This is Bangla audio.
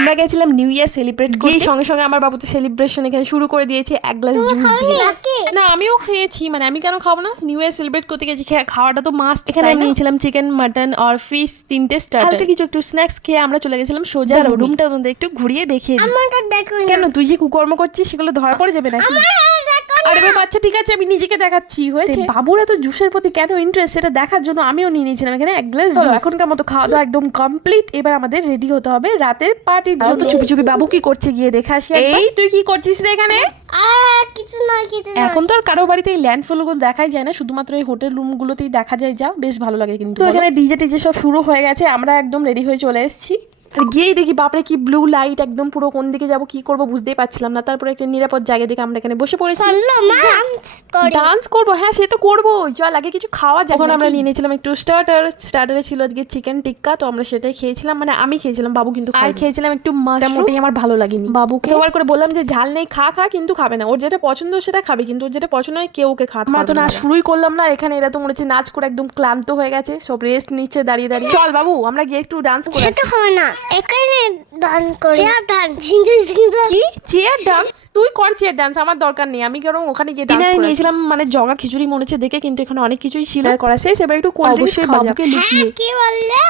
আমরা গেছিলাম নিউ ইয়ার সেলিব্রেট করতে, সঙ্গে সঙ্গে আমার বাবু তো সেলিব্রেশন এখানে শুরু করে দিয়েছে এক গ্লাস জুস দিয়ে। না আমিও খেয়েছি, মানে আমি কেন খাবো না, নিউ ইয়ার সেলিব্রেট করতে গেছি, খাওয়াটা তো মাস্ট। এখানে আমি নিয়েছিলাম চিকেন, মাটন আর ফিশ, 3টে স্টার্টার, হালকা কিছু একটু স্ন্যাক্স খেয়ে আমরা চলে গেছিলাম সোজা রুমটার মধ্যে। একটু ঘুরিয়ে দেখিয়ে দিই। কেন তুই যে কুকর্ম করছিস সেগুলো ধরা পড়ে যাবে নাকি? আরে বাচ্চা ঠিক আছে, আমি নিজেকে দেখাচ্ছি। হয়েছে, বাবুর এত জুসের প্রতি কেন ইন্টারেস্ট সেটা দেখার জন্য আমিও নিয়ে নিয়েছিলাম এখানে এক গ্লাস জুস। এখনকার মতো খাওয়া দাওয়া একদম কমপ্লিট। এবার আমাদের রেডি হতে হবে রাতের পার্টির জন্য। চুপি চুপি বাবু কি করছে গিয়ে দেখে আসি। এই তুই কি করছিস রে এখানে? কিছু নয়। এখন তো আর কারো বাড়িতে এই ল্যান্ডফল গুলো দেখাই যায় না, শুধুমাত্র এই হোটেল রুম গুলোতেই দেখা যায়, যা বেশ ভালো লাগে। কিন্তু তো এখানে ডিজে টিজে সব শুরু হয়ে গেছে, আমরা একদম রেডি হয়ে চলে এসেছি। আর গিয়েই দেখি বাপরে কি ব্লু লাইট, একদম পুরো কোন দিকে যাবো কি করবো বুঝতেই পারছিলাম না। তারপরে একটা নিরাপদ জায়গা দেখে আমরা এখানে বসে পড়েছি। ডান্স করবো, হ্যাঁ সে তো করবো, চল আগে কিছু খাওয়া যাবে। এখন আমরা নিয়ে নিয়েছিলাম একটু স্টার্টারে ছিল আজকে চিকেন টিক্কা, তো আমরা সেটাই খেয়েছিলাম, মানে আমি খেয়েছিলাম, বাবু কিন্তু আর খেয়েছিলাম একটু মাশরুম, মোটেই আমার ভালো লাগেনি। বাবুকে তোমার করে বললাম যে ঝাল নেই, খা কিন্তু খাবে না। ওর যেটা পছন্দ সেটা খাবে, কিন্তু ওর যেটা পছন্দ হয় কেউ ওকে খাওয়াতে পারবে না। আমরা তো না শুরুই করলাম না, এখানে এরা তো মনে হচ্ছে নাচ করে একদম ক্লান্ত হয়ে গেছে, সব রেস্ট নিচ্ছে দাঁড়িয়ে দাঁড়িয়ে। চল বাবু আমরা গিয়ে একটু ডান্স করে আসি। হবে না, এখানে ডান্স করে। কি চেয়ার ডান্স? তুই কর চেয়ার ডান্স, আমার দরকার নেই, আমি কারণ ওখানে গিয়ে ডান্স করে নিয়েছিলাম, মানে জগা খিচুড়ি মনে হচ্ছে দেখে, কিন্তু এখানে অনেক কিছুই ছিল করা শেষ। এবার একটু কোল্ড ড্রিঙ্কস বাবুকে লুকিয়ে। কি বললে?